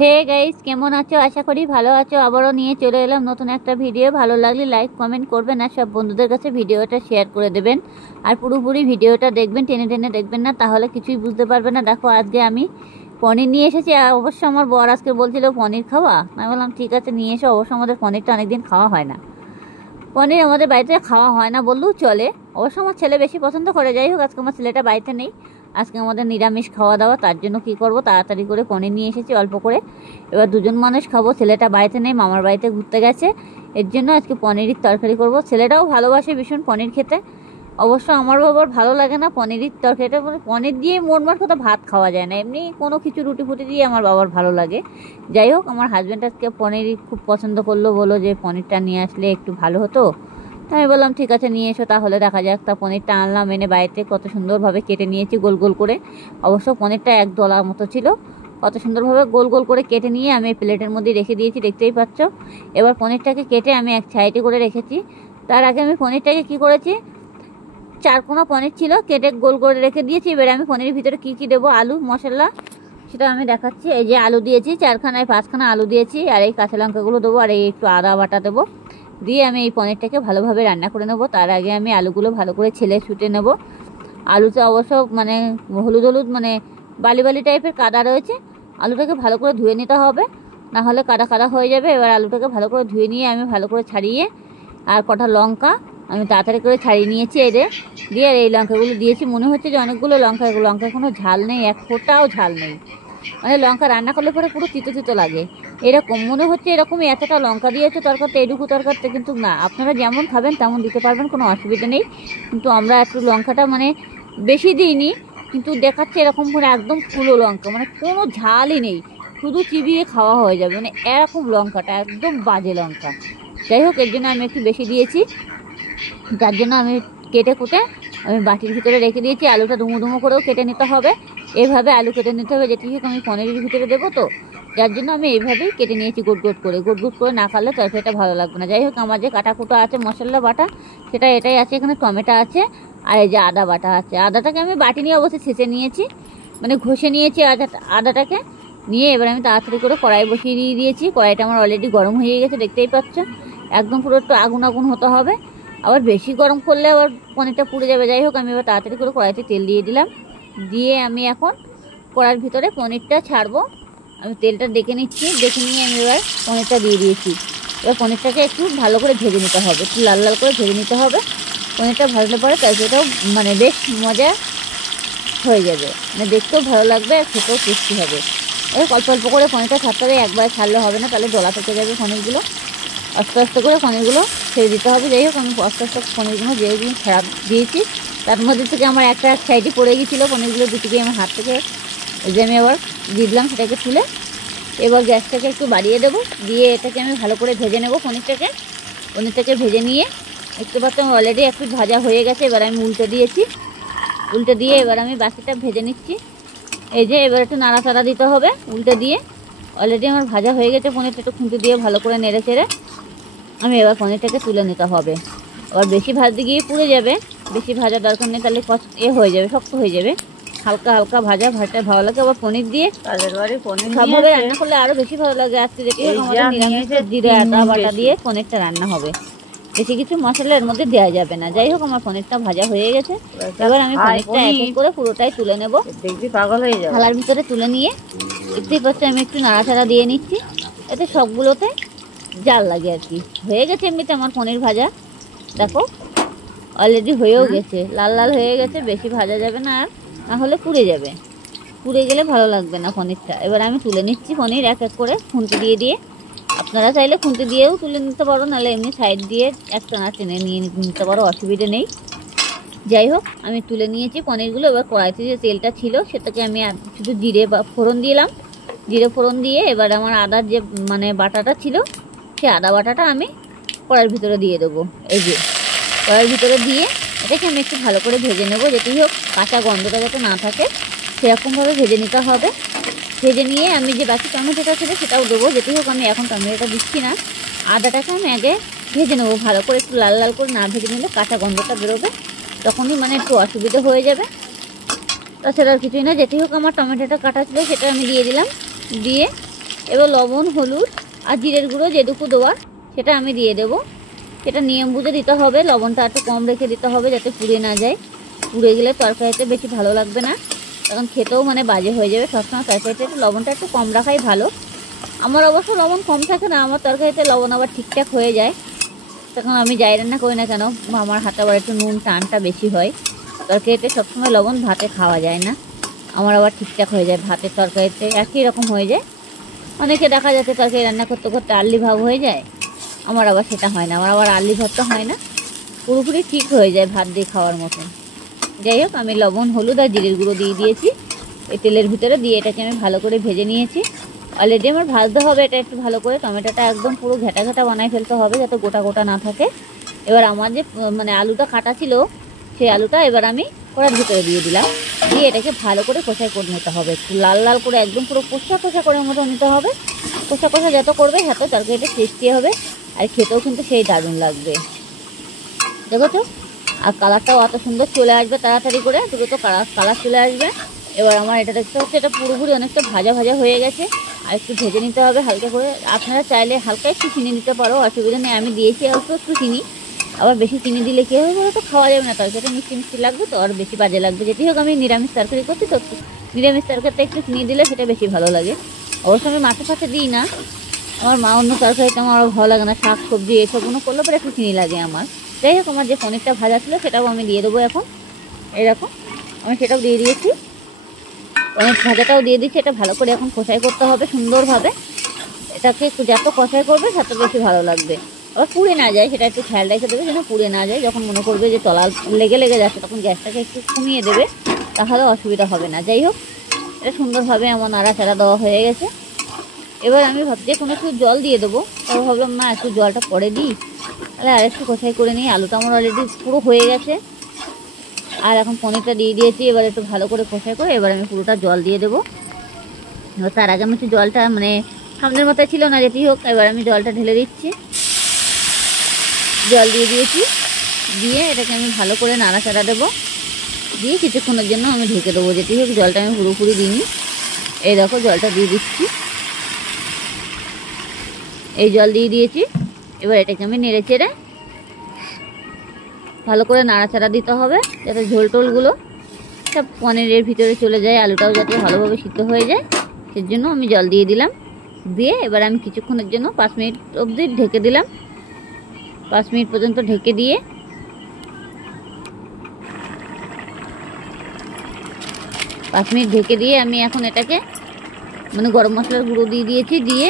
Hey guys, কেমন আছো? আশা করি ভালো আছো। আবারও নিয়ে চলে এলাম নতুন একটা ভিডিও। ভালো লাগলে লাইক কমেন্ট করবেন আর সব বন্ধুদের কাছে ভিডিওটা শেয়ার করে দেবেন। আর পুরোপুরি ভিডিওটা দেখবেন, টেনে টেনে দেখবেন না, তাহলে কিছুই বুঝতে পারবেন না। দেখো, আজকে আমি পনির নিয়ে এসেছি। আর অবশ্য আমার বর আজকে বলছিল পনির খাওয়া। আমি বললাম ঠিক আছে, নিয়ে এসো। অবশ্য আমাদের পনিরটা অনেকদিন খাওয়া হয় না। পনির আমাদের বাড়িতে খাওয়া হয় না বললেও চলে। অবশ্য আমার ছেলে বেশি পছন্দ করে। যাই হোক, আজকে আমার ছেলেটা বাড়িতে নেই। আজকে আমাদের নিরামিষ খাওয়া দাওয়া, তার জন্য কি করব, তাড়াতাড়ি করে পনির নিয়ে এসেছি অল্প করে। এবার দুজন মানুষ খাবো। ছেলেটা বাড়িতে নেই, মামার বাড়িতে ঘুরতে গেছে। এর জন্য আজকে পনিরের তরকারি করব। ছেলেটাও ভালোবাসে ভীষণ পনির খেতে। অবশ্য আমারও আবার ভালো লাগে না পনিরের তরকারিটা। পনির দিয়ে মোটমাট কথা ভাত খাওয়া যায় না, এমনি কোনো কিছু রুটি ফুটি দিয়ে আমার বাবার ভালো লাগে। যাই হোক, আমার হাজব্যান্ড আজকে পনিরই খুব পছন্দ করলো, বলো যে পনিরটা নিয়ে আসলে একটু ভালো হতো। আমি বললাম ঠিক আছে, নিয়ে এসো তাহলে, দেখা যাক। তা পনিরটা আনলাম, এনে বাড়িতে কত সুন্দরভাবে কেটে নিয়েছি গোল গোল করে। অবশ্য পনিরটা এক ডলার মতো ছিল। কত সুন্দরভাবে গোল গোল করে কেটে নিয়ে আমি প্লেটের মধ্যে রেখে দিয়েছি, দেখতেই পাচ্ছ। এবার পনিরটাকে কেটে আমি এক সাইডে করে রেখেছি। তার আগে আমি পনিরটাকে কি করেছি, চারকোনা পনির ছিল, কেটে গোল করে রেখে দিয়েছি। এবারে আমি পনিরের ভিতরে কী কী দেবো, আলু মশলা, সেটা আমি দেখাচ্ছি। এই যে আলু দিয়েছি, 4খানা 5খানা আলু দিয়েছি। আর এই কাঁচা লঙ্কাগুলো দেবো, আর এই একটু আদা বাটা দেবো। দিয়ে আমি এই পনিরটাকে ভালোভাবে রান্না করে নেবো। তার আগে আমি আলুগুলো ভালো করে ছেলে ছুটে নেব। আলুতে অবশ্য মানে হলুদ হলুদ মানে বালি বালি টাইপের কাদা রয়েছে। আলুটাকে ভালো করে ধুয়ে নিতে হবে, না হলে কাদা কাদা হয়ে যাবে। এবার আলুটাকে ভালো করে ধুয়ে নিয়ে আমি ভালো করে ছাড়িয়ে, আর কটা লঙ্কা আমি তাড়াতাড়ি করে ছাড়িয়ে নিয়েছি। এদের দিয়ে আর এই লঙ্কাগুলো দিয়েছি। মনে হচ্ছে যে অনেকগুলো লঙ্কা, লঙ্কার কোনো ঝাল নেই, এক ফোঁটাও ঝাল নেই। মানে লঙ্কা রান্না করলে পরে পুরো তিতো তিতো লাগে, এরকম মনে হচ্ছে। এরকমই এতটা লঙ্কা দিয়েছে তরকারিতে, এটুকু তরকারিতে। কিন্তু না, আপনারা যেমন খাবেন তেমন দিতে পারবেন, কোনো অসুবিধা নেই। কিন্তু আমরা একটু লঙ্কাটা মানে বেশি দিইনি, কিন্তু দেখাচ্ছে এরকম করে একদম ফুলো লঙ্কা, মানে কোনো ঝালই নেই, শুধু চিবিয়ে খাওয়া হয়ে যাবে, মানে এরকম লঙ্কাটা একদম বাজে লঙ্কা। যাই হোক, এর জন্য আমি একটু বেশি দিয়েছি, যার জন্য আমি কেটে কুটে আমি বাটির ভিতরে রেখে দিয়েছি। আলুটা ডুমো ডুমো করেও কেটে নিতে হবে, এভাবে আলু কেটে নিতে হবে, যেটি হোক আমি পনিরের ভিতরে দেবো তো, যার জন্য আমি এইভাবেই কেটে নিয়েছি গোট গোট করে। গোট গোট করে না কাটলে তরকারিটা ভালো লাগবে না। যাই হোক, আমার যে কাটা কুটো আছে মশলা বাটা, সেটা এটাই আছে। এখানে টমেটো আছে, আর এই যে আদা বাটা আছে। আদাটাকে আমি বাটি নিয়ে অবশ্যই ছেঁচে নিয়েছি, মানে ঘষে নিয়েছি আদাটাকে নিয়ে। এবার আমি তাড়াতাড়ি করে কড়াই বসিয়ে দিয়ে দিয়েছি। কড়াইটা আমার অলরেডি গরম হয়ে গেছে, দেখতেই পাচ্ছ। একদম পুরো একটু আগুন আগুন হতে হবে, আবার বেশি গরম করলে আবার পনিরটা পুড়ে যাবে। যাই হোক, আমি এবার তাড়াতাড়ি করে কড়াইতে তেল দিয়ে দিলাম। দিয়ে আমি এখন কড়াইয়ের ভিতরে পনিরটা ছাড়বো। আমি তেলটা দেখে নিচ্ছি, দেখে নিয়ে আমি এবার পনিরটা দিয়ে দিয়েছি। এবার পনিরটাকে একটু ভালো করে ভেজে নিতে হবে, একটু লাল লাল করে ভেজে নিতে হবে। পনিরটা ভাজলে পরে তরকারিটাও মানে বেশ মজা হয়ে যাবে, মানে দেখতেও ভালো লাগবে আর খেতেও টেস্টি হবে। এবার অল্প অল্প করে পনিরটা ছাড়তে হবে, একবারে ছাড়লে হবে না, তাহলে ডলা থেকে যাবে পনিরগুলো। আস্তে আস্তে করে পনিরগুলো ছেড়ে দিতে হবে। যাই হোক, আমি আস্তে আস্তে পনিরগুলো যেগুলো ছেড়া দিয়েছি, তার মধ্যে থেকে আমার একটা এক সাইডে পড়ে গিয়েছিলো পনিরগুলো, দুটিকে আমার হাত থেকে যে আমি আবার দিয়ে দিলাম সেটাকে তুলে। এবার গ্যাসটাকে একটু বাড়িয়ে দেবো, দিয়ে এটাকে আমি ভালো করে ভেজে নেবো। পনিরটাকে ভেজে নিয়ে দেখতে পাচ্ছি আমার অলরেডি একটু ভাজা হয়ে গেছে। এবার আমি উল্টে দিয়েছি, উল্টে দিয়ে এবার আমি বাকিটা ভেজে নিচ্ছি। এই যে এবার একটু নাড়াচাড়া দিতে হবে উল্টে দিয়ে। অলরেডি আমার ভাজা হয়ে গেছে পনিরটা, একটু খুঁটি দিয়ে ভালো করে নেড়ে চেড়ে আমি এবার পনিরটাকে তুলে নিতে হবে। আবার বেশি ভাজতে গিয়ে পুড়ে যাবে, বেশি ভাজা দরকার নেই, তাহলে হয়ে যাবে, শক্ত হয়ে যাবে। হালকা হালকা ভাজাটা ভালো লাগে। আবার পনির দিয়ে তাদের বাড়ি পনির সবভাবে রান্না করলে আরও বেশি ভালো লাগে। আজকে দেখি আমাদের নিরামিষ জিরে আদা বাটা দিয়ে পনিরটা রান্না হবে, বেশি কিছু মশলা এর মধ্যে দেওয়া যাবে না। যাই হোক, আমার পনিরটা ভাজা হয়ে গেছে। এবার আমি পনিরটা এক এক করে পুরোটাই তুলে নেব, দেখবি পাগল হয়ে যাবে। থালার ভিতরে তুলে নিয়ে দেখতেই পাচ্ছি আমি একটু নাড়াচাড়া দিয়ে নিচ্ছি, এতে সবগুলোতে জাল লাগে আর কি। হয়ে গেছে এমনিতে আমার পনির ভাজা, দেখো অলরেডি হয়েও গেছে, লাল লাল হয়ে গেছে। বেশি ভাজা যাবে না, আর না হলে পুড়ে যাবে, পুড়ে গেলে ভালো লাগবে না পনিরটা। এবার আমি তুলে নিচ্ছি পনির এক এক করে খুন্তি দিয়ে দিয়ে। আপনারা চাইলে খুন্তি দিয়েও তুলে নিতে পারো, নাহলে এমনি সাইড দিয়ে একটা না টেনে নিয়ে নিতে পারো, অসুবিধে নেই। যাই হোক, আমি তুলে নিয়েছি পনিরগুলো। এবার কড়াইতে যে তেলটা ছিল সেটাকে আমি শুধু জিরে ফোড়ন দিলাম। জিরে ফোড়ন দিয়ে এবার আমার আদার যে মানে বাটাটা ছিল, সেই আদা বাটাটা আমি কড়াইয়ের ভিতরে দিয়ে দেবো। এই যে কড়াইয়ের ভিতরে দিয়ে এটাকে আমি একটু ভালো করে ভেজে নেবো, যেতেই হোক কাঁচা গন্ধটা যাতে না থাকে সেরকমভাবে ভেজে নিতে হবে। ভেজে নিয়ে আমি যে বাকি টমেটোটা ছিল সেটাও দেবো, যেতেই হোক আমি এখন টমেটোটা দিচ্ছি না। আদাটাকে আমি আগে ভেজে নেবো ভালো করে, একটু লাল লাল করে না ভেজে নিলে কাঁচা গন্ধটা বেরোবে, তখনই মানে একটু অসুবিধা হয়ে যাবে। তাছাড়া আর কিছুই না। যেতেই হোক আমার টমেটোটা কাটা ছিল সেটা আমি দিয়ে দিলাম, দিয়ে এবার লবণ, হলুদ আর জিরের গুঁড়ো যেটুকু দেওয়ার সেটা আমি দিয়ে দেবো। সেটা নিয়ম বুঝে দিতে হবে। লবণটা একটু কম রেখে দিতে হবে যাতে পুড়ে না যায়। পুড়ে গেলে তরকারিতে বেশি ভালো লাগবে না, তখন খেতেও মানে বাজে হয়ে যাবে। সবসময় তরকারিতে একটু লবণটা একটু কম রাখাই ভালো। আমার অবশ্য লবণ কম থাকে না, আমার তরকারিতে লবণ আবার ঠিকঠাক হয়ে যায়। তখন আমি যাই রান্না করি না কেন, আমার হাতে আবার একটু নুন টানটা বেশি হয়। তরকারিতে সবসময় লবণ ভাতে খাওয়া যায় না, আমার আবার ঠিকঠাক হয়ে যায়। ভাতের তরকারিতে একই রকম হয়ে যায়। অনেকে দেখা যাচ্ছে তরকারি রান্না করতে করতে আর্লি ভাব হয়ে যায়, আমার আবার সেটা হয় না। আমার আবার আর্লি ভাবটা হয় না, পুরোপুরি ঠিক হয়ে যায় ভাত দিয়ে খাওয়ার মতন। যাই হোক, আমি লবণ, হলুদ আর জিরের গুঁড়ো দিয়ে দিয়েছি এই তেলের ভিতরে। দিয়ে এটাকে আমি ভালো করে ভেজে নিয়েছি। অলরেডি আমার ভাজতে হবে এটা একটু ভালো করে। টমেটোটা একদম পুরো ঘেটা ঘেটা বানাই ফেলতে হবে যাতে গোটা গোটা না থাকে। এবার আমার যে মানে আলুটা কাটা ছিল সেই আলুটা এবার আমি কড়ার ভিতরে দিয়ে দিলাম। দিয়ে এটাকে ভালো করে কষাই করে নিতে হবে, একটু লাল লাল করে একদম পুরো কষা কষা করে মতো নিতে হবে। কষা কষা যত করবে তত তরকারিটা টেস্টি হবে, আর খেতেও কিন্তু সেই দারুণ লাগবে। দেখো তো, আর কালারটাও অত সুন্দর চলে আসবে তাড়াতাড়ি করে, দুটো তো কালার চলে আসবে। এবার আমার এটা দেখতে হচ্ছে এটা পুরোপুরি অনেকটা ভাজা ভাজা হয়ে গেছে। আর একটু ভেজে নিতে হবে হালকা করে। আপনারা চাইলে হালকা একটু চিনি দিতে পারো, অসুবিধা নেই। আমি দিয়েছি অল্প একটু চিনি। আবার বেশি চিনি দিলে কী হবে বলো তো, খাওয়া যাবে না, তরকারিটা মিষ্টি মিষ্টি লাগবে তো, আর বেশি বাজে লাগবে। যেটি হোক, আমি নিরামিষ তরকারি করছি তো, নিরামিষ তরকারিটা একটু চিনি দিলে সেটা বেশি ভালো লাগে। অবশ্য আমি মাছে ফাছে দিই না, আমার মা অন্য তরকারিটা আমার ভালো লাগে না। শাক সবজি এসবগুলো করলে পরে একটু চিনি লাগে আমার। যাই হোক, আমার যে পনিরটা ভাজা ছিল সেটাও আমি দিয়ে দেবো এখন। এরকম আমি সেটাও দিয়ে দিয়েছি, পনির ভাজাটাও দিয়ে দিচ্ছি। এটা ভালো করে এখন কষাই করতে হবে সুন্দরভাবে। এটাকে যত কষাই করবে তত বেশি ভালো লাগবে। আবার পুড়ে না যায় সেটা একটু খেয়াল রেখে দেবে যেন পুড়ে না যায়। যখন মনে করবে যে তলা লেগে লেগে যাচ্ছে তখন গ্যাসটাকে একটু কমিয়ে দেবে, তাহলে অসুবিধা হবে না। যাই হোক, এটা সুন্দরভাবে আমার নাড়াচাড়া দেওয়া হয়ে গেছে। এবার আমি ভাবছি কোনো একটু জল দিয়ে দেবো। তারপর ভাবলাম না, একটু জলটা পরে দিই, তাহলে আর একটু কষাই করে নিই। আলুটা আমার অলরেডি পুরো হয়ে গেছে, আর এখন পনিরটা দিয়ে দিয়েছি। এবার একটু ভালো করে কষাই করে এবার আমি পুরোটা জল দিয়ে দেবো। এবার তার আগে আমি একটু জলটা মানে সামনের মতো ছিল না, যেটি হোক এবার আমি জলটা ঢেলে দিচ্ছি। জল দিয়ে দিয়েছি, দিয়ে এটাকে আমি ভালো করে নাড়াচাড়া দেবো। দিয়ে কিছুক্ষণের জন্য আমি ঢেকে দেবো। যেটি হোক, জলটা আমি পুরোপুরি দিইনি। এই দেখো, জলটা দিয়ে দিচ্ছি, এই জল দিয়ে দিয়েছি। এবার এটাকে আমি নেড়ে চেড়ে ভালো করে নাড়াচাড়া দিতে হবে যাতে ঝোল টোলগুলো সব পনিরের ভিতরে চলে যায়, আলুটাও যাতে ভালোভাবে সিদ্ধ হয়ে যায়। সেই জন্য আমি জল দিয়ে দিলাম। দিয়ে এবার আমি কিছুক্ষণের জন্য 5 মিনিট অবধি ঢেকে দিলাম। 5 মিনিট পর্যন্ত ঢেকে দিয়ে আমি এখন এটাকে মানে গরম মশলার গুঁড়ো দিয়ে দিয়েছি। দিয়ে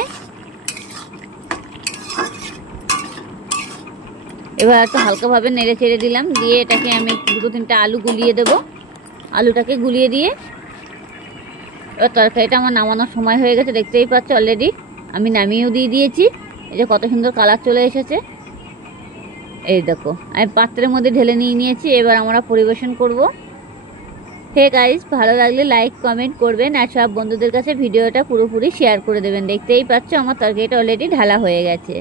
এবার একটু হালকাভাবে নেড়ে চেড়ে দিলাম। দিয়ে এটাকে আমি 2-3টা আলু গুলিয়ে দেবো। আলুটাকে গুলিয়ে দিয়ে এবার তরকারিটা আমার নামানোর সময় হয়ে গেছে, দেখতেই পাচ্ছ অলরেডি আমি নামিয়েও দিয়ে দিয়েছি। এই যে কত সুন্দর কালার চলে এসেছে, এই দেখো আমি পাত্রের মধ্যে ঢেলে নিয়েছি। এবার আমরা পরিবেশন করব। হে গাইস, ভালো লাগলে লাইক কমেন্ট করবেন, আর সব বন্ধুদের কাছে ভিডিওটা পুরোপুরি শেয়ার করে দেবেন। দেখতেই পাচ্ছ আমার তরকারিটা অলরেডি ঢালা হয়ে গেছে।